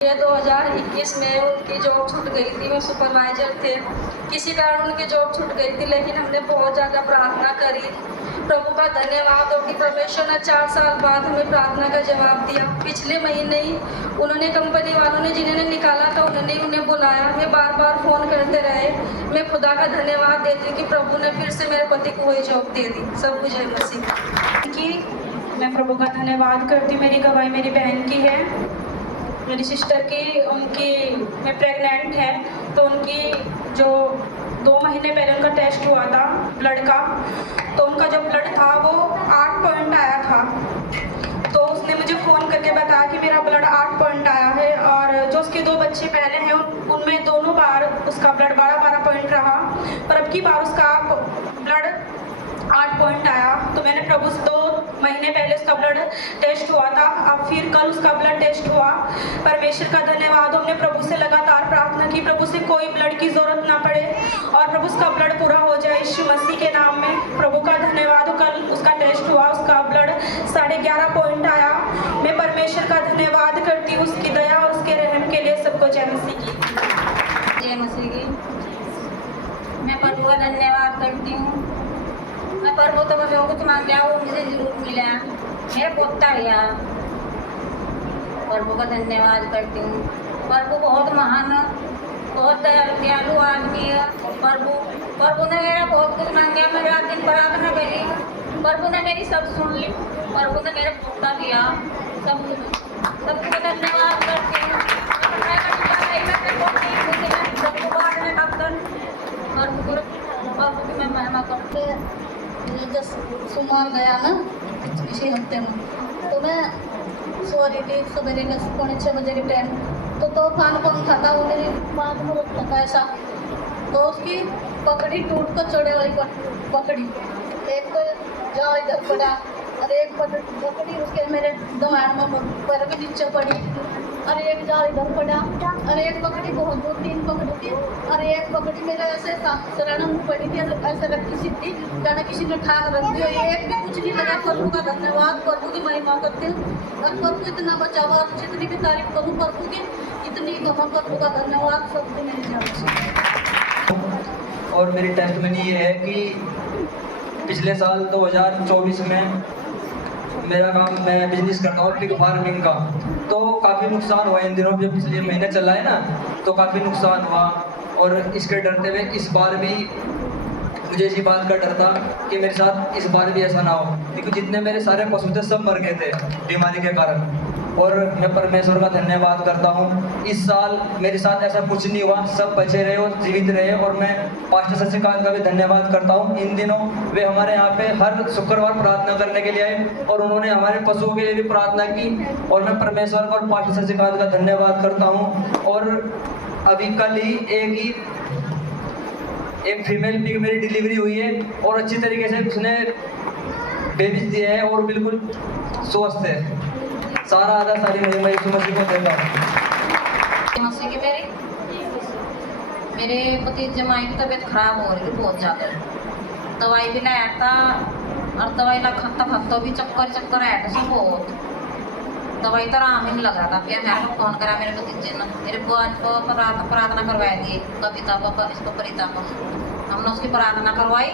ये 2021 में उनकी जॉब छूट गई थी। वो सुपरवाइजर थे, किसी कारण उनकी जॉब छूट गई थी, लेकिन हमने बहुत ज़्यादा प्रार्थना करी। प्रभु का धन्यवाद हो कि परमेश्वर ने 4 साल बाद हमें प्रार्थना का जवाब दिया। पिछले महीने ही उन्होंने, कंपनी वालों ने जिन्होंने निकाला था, उन्होंने उन्हें बुलाया। हमें बार बार फ़ोन करते रहे। मैं खुदा का धन्यवाद देती हूँ कि प्रभु ने फिर से मेरे पति को वही जॉब दे दी। सब कुछ जय मसीह की। मैं प्रभु का धन्यवाद करती। मेरी गवाही मेरी बहन की है, मेरी सिस्टर की। उनकी मैं प्रेग्नेंट है, तो उनकी जो 2 महीने पहले उनका टेस्ट हुआ था ब्लड का, तो उनका जो ब्लड था वो 8 पॉइंट आया था। तो उसने मुझे फ़ोन करके बताया कि मेरा ब्लड 8 पॉइंट आया है, और जो उसके 2 बच्चे पहले हैं उनमें दोनों बार उसका ब्लड 12-12 पॉइंट रहा, पर अब की बार उसका ब्लड 8 पॉइंट आया। तो मैंने प्रभु से 2 महीने पहले उसका ब्लड टेस्ट हुआ था, अब फिर कल उसका ब्लड टेस्ट हुआ। परमेश्वर का धन्यवाद। हमने प्रभु से लगातार प्रार्थना की, प्रभु से कोई ब्लड की ज़रूरत ना पड़े और प्रभु उसका ब्लड पूरा हो जाए यीशु मसीह के नाम में। प्रभु का धन्यवाद। कल उसका टेस्ट हुआ, उसका ब्लड 11.5 पॉइंट आया। मैं परमेश्वर का धन्यवाद करती हूँ, उसकी दया और उसके रहम के लिए। सबको जय मसीह की। जय मसीह की। मैं प्रभु का धन्यवाद करती हूँ। मैं प्रभु तो मैं कुछ मांग गया, वो मुझे जरूर मिला। मेरा पोता गया। प्रभु का धन्यवाद करती हूँ। प्रभु बहुत महान, बहुत दयालु आदमी है। प्रभु ने मेरा बहुत कुछ मांग गया। मैं रात दिन प्रार्थना करी, प्रभु ने मेरी सब सुन ली। प्रभु ने मेरा पोता दिया। सबको धन्यवाद करती हूँ। प्रभु की मैं महिमा करती हूँ। जब सोमवार गया ना इसी हफ्ते में, तो मैं सो रही थी सवेरे का 6:45 बजे के टाइम। तो तूफान कौन था वो मेरी बात में रखा ऐसा, तो उसकी पकड़ी टूट कर चढ़े वाली पकड़ी, एक तो जाओ इधर पड़ा और एक पकड़ी उसके मेरे दिमाग में पैर के नीचे पड़ी, और एक जाल इधर पड़ा, और एक पकड़ी बहुत 2-3 पकड़ी थी, और एक पकड़ी मेरे ऐसे शरण में पड़ी थी, ऐसे रखी सी थी जाना किसी ने ठाक रख दिया। एक भी कुछ नहीं लगा। प्रभु का धन्यवाद, प्रभु की महिमा करते हैं। और प्रभु इतना बचावा, जितनी भी तारीफ करूँ प्रभु की इतनी कम। प्रभु का धन्यवाद सबको मिल जाए। और मेरी टेस्टमनी ये है कि पिछले साल 2024 में मेरा काम, मैं बिजनेस करता हूँ पिग फार्मिंग का, तो काफ़ी नुकसान हुआ इन दिनों। जो पिछले महीने चला है ना, तो काफ़ी नुकसान हुआ। और इसके डरते हुए इस बार भी मुझे इसी बात का डर था कि मेरे साथ इस बार भी ऐसा ना हो, क्योंकि जितने मेरे सारे पशु थे सब मर गए थे बीमारी के कारण। और मैं परमेश्वर का धन्यवाद करता हूँ, इस साल मेरे साथ ऐसा कुछ नहीं हुआ, सब बचे रहे और जीवित रहे। और मैं पास्टर शशिकांत का भी धन्यवाद करता हूँ। इन दिनों वे हमारे यहाँ पे हर शुक्रवार प्रार्थना करने के लिए आए और उन्होंने हमारे पशुओं के लिए भी प्रार्थना की। और मैं परमेश्वर का और पास्टर शशिकांत का धन्यवाद करता हूँ। और अभी कल ही एक फीमेल पिग मेरी डिलीवरी हुई है और अच्छी तरीके से उसने बेबीज दिए हैं और बिल्कुल स्वस्थ है। सारा आधा सारी महिमा यीशु मसीह को देता हूँ। मसीह की मेरे पति जमाई की तबीयत खराब हो रही थी बहुत ज़्यादा। दवाई भी लाया था, और दवाई ला खत्ता भी चक्कर आया था सब बहुत। दवाई तो आराम ही नहीं लग रहा था। फिर मैंने फ़ोन करा मेरे भतीजे ने, मेरे बुआ को प्रार्थना करवाई दी, कविता को, इसको परिता को। हमने उसकी प्रार्थना करवाई,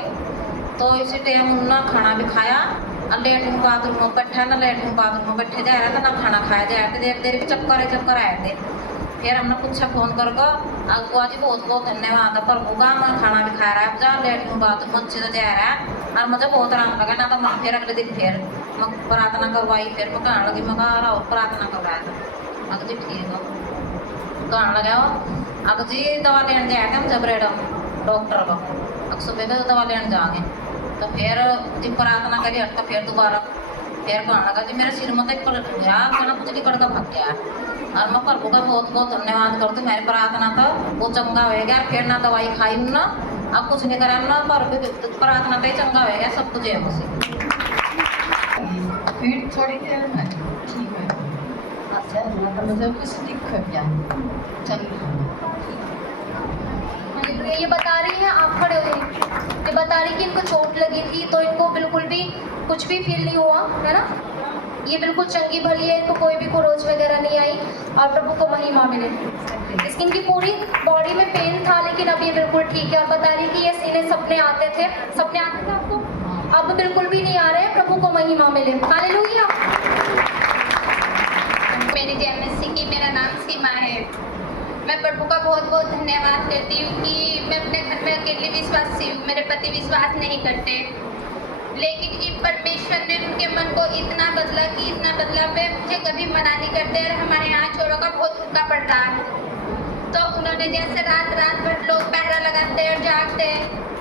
तो इसी टाइम उन्होंने खाना भी खाया और लेटरिन बाथरूम में बैठा ना, लेटरिन बाथरूम में बैठे जा रहा था ना, खाना खाया जा रहा था। देर देर भी चक्कर आए थे। फिर हमने पूछा फ़ोन करके, बुआ जी बहुत बहुत धन्यवाद है प्रभु का, मैं खाना भी खा रहा है, जा लेटरिन बाथरूम अच्छे से जा रहा है। और मुझे बहुत आराम लगा ना। तो मैं फिर अगले दिन फिर मैं प्रार्थना करवाई। फिर मैं कहने लगी, मैं कहा और प्रार्थना करवाया था। अग जी ठीक हो कहने लगा हो, अग जी दवा लेने जाए थे हम जबरेड डॉक्टर को, अब सुबह में दवा लेने जाएंगे। तो फिर जब प्रार्थना करी हट, तो फिर दोबारा फिर कहने लगा जी मेरे सिर में तो कहना कुछ निकल कर भाग गया। और मैं प्रभु का बहुत बहुत धन्यवाद करती हूँ। मेरी प्रार्थना था वो चंगा हो गया। फिर ना दवाई खाई ना, अब कुछ नहीं करा ना, पर प्रार्थना तो ही चंगा हो गया। सब कुछ है मुझे। फिर थोड़ी देर में ठीक है। अच्छा मुझे कुछ दिक्कत क्या चल। ये बता रही है, आप खड़े हो गई, ये बता रही कि इनको चोट लगी थी, तो इनको बिल्कुल भी कुछ भी फील नहीं हुआ है ना। ये बिल्कुल चंगी भली है, तो कोई भी कुरोच वगैरह नहीं आई और प्रभु को महिमा मिले। इसकी इनकी पूरी बॉडी में पेन था, लेकिन अब ये बिल्कुल ठीक है और बता रही कि ये इन्हें सपने आते थे आपको, अब बिल्कुल भी नहीं आ रहे हैं। प्रभु को महिमा मिले। हालेलुया। मेरी जेएमएससी की, मेरा नाम सीमा है। मैं प्रभु का बहुत बहुत धन्यवाद करती हूँ कि मैं अपने घर में अकेली विश्वासी हूँ, मेरे पति विश्वास नहीं करते, लेकिन इन परमेश्वर ने उनके मन को इतना बदला कि इतना बदला वे मुझे कभी मना नहीं करते और हमारे यहाँ चोरों का बहुत हुक्का पड़ता है। तो उन्होंने जैसे रात भर लोग पहरा लगाते और जागते,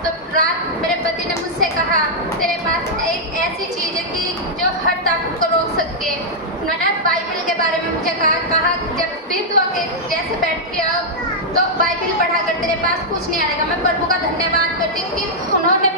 तो रात मेरे पति ने मुझसे कहा तेरे पास एक ऐसी चीज़ है कि जो हर ताकत को रोक सकती है। उन्होंने बाइबल के बारे में मुझे कहा जब भी तू अकेले जैसे बैठी हो तो बाइबल पढ़ा कर, तेरे पास कुछ नहीं आएगा। मैं प्रभु का धन्यवाद करती हूँ कि उन्होंने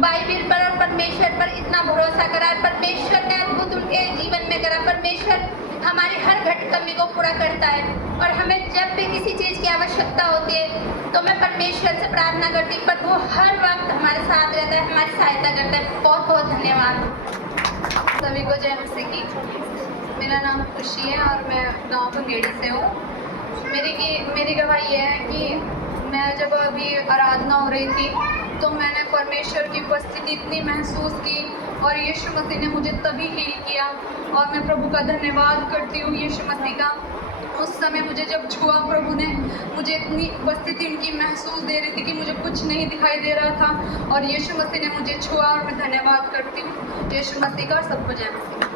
बाइबल पर और परमेश्वर पर इतना भरोसा करा, परमेश्वर ने अद्भुत उनके जीवन में करा। परमेश्वर हमारी हर घट कमी को पूरा करता है और हमें जब भी किसी चीज़ की आवश्यकता होती है तो मैं परमेश्वर से प्रार्थना करती हूँ, पर वो हर वक्त हमारे साथ रहता है, हमारी सहायता करता है। बहुत बहुत धन्यवाद। सभी को जय मसीह की। मेरा नाम खुशी है और मैं गांव भंगेड़ी से हूँ। मेरी गवाही यह है कि मैं जब अभी आराधना हो रही थी तो मैंने परमेश्वर की उपस्थिति इतनी महसूस की और यीशु मसीह ने मुझे तभी हील किया और मैं प्रभु का धन्यवाद करती हूँ यीशु मसीह का। उस समय मुझे जब छुआ, प्रभु ने मुझे इतनी उपस्थिति उनकी महसूस दे रही थी कि मुझे कुछ नहीं दिखाई दे रहा था और यीशु मसीह ने मुझे छुआ और मैं धन्यवाद करती हूँ यीशु मसीह का। सबको जय मसीह।